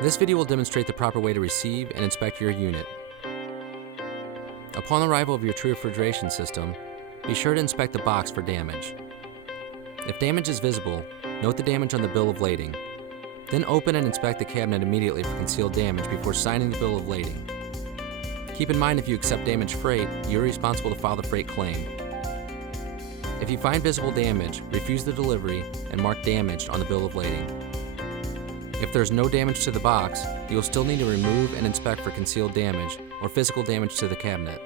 This video will demonstrate the proper way to receive and inspect your unit. Upon arrival of your True Refrigeration system, be sure to inspect the box for damage. If damage is visible, note the damage on the bill of lading. Then open and inspect the cabinet immediately for concealed damage before signing the bill of lading. Keep in mind, if you accept damaged freight, you are responsible to file the freight claim. If you find visible damage, refuse the delivery and mark damaged on the bill of lading. If there is no damage to the box, you will still need to remove and inspect for concealed damage or physical damage to the cabinet.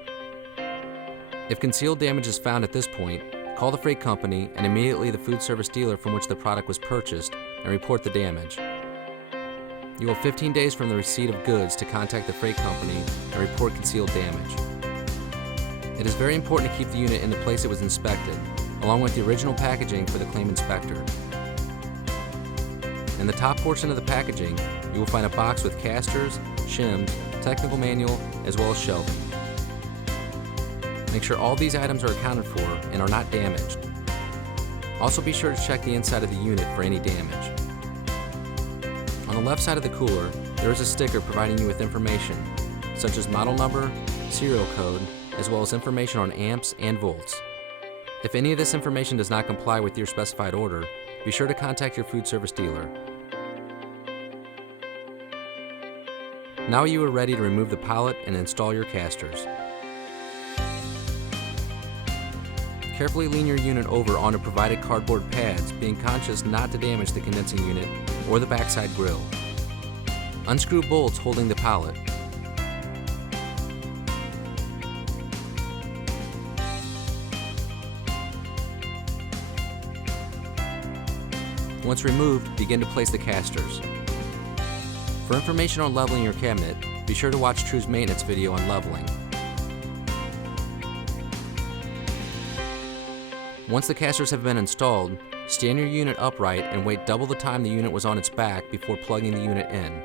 If concealed damage is found at this point, call the freight company and immediately the food service dealer from which the product was purchased and report the damage. You will have 15 days from the receipt of goods to contact the freight company and report concealed damage. It is very important to keep the unit in the place it was inspected, along with the original packaging for the claim inspector. In the top portion of the packaging, you will find a box with casters, shims, technical manual, as well as shelving. Make sure all these items are accounted for and are not damaged. Also be sure to check the inside of the unit for any damage. On the left side of the cooler, there is a sticker providing you with information, such as model number, serial code, as well as information on amps and volts. If any of this information does not comply with your specified order, be sure to contact your food service dealer. Now you are ready to remove the pallet and install your casters. Carefully lean your unit over onto provided cardboard pads, being conscious not to damage the condensing unit or the backside grill. Unscrew bolts holding the pallet. Once removed, begin to place the casters. For information on leveling your cabinet, be sure to watch True's maintenance video on leveling. Once the casters have been installed, stand your unit upright and wait double the time the unit was on its back before plugging the unit in.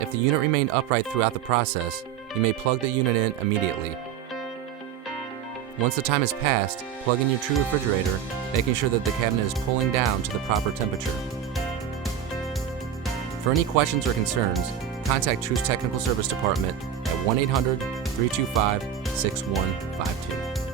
If the unit remained upright throughout the process, you may plug the unit in immediately. Once the time has passed, plug in your True refrigerator, making sure that the cabinet is pulling down to the proper temperature. For any questions or concerns, contact True's Technical Service Department at 1-800-325-6152.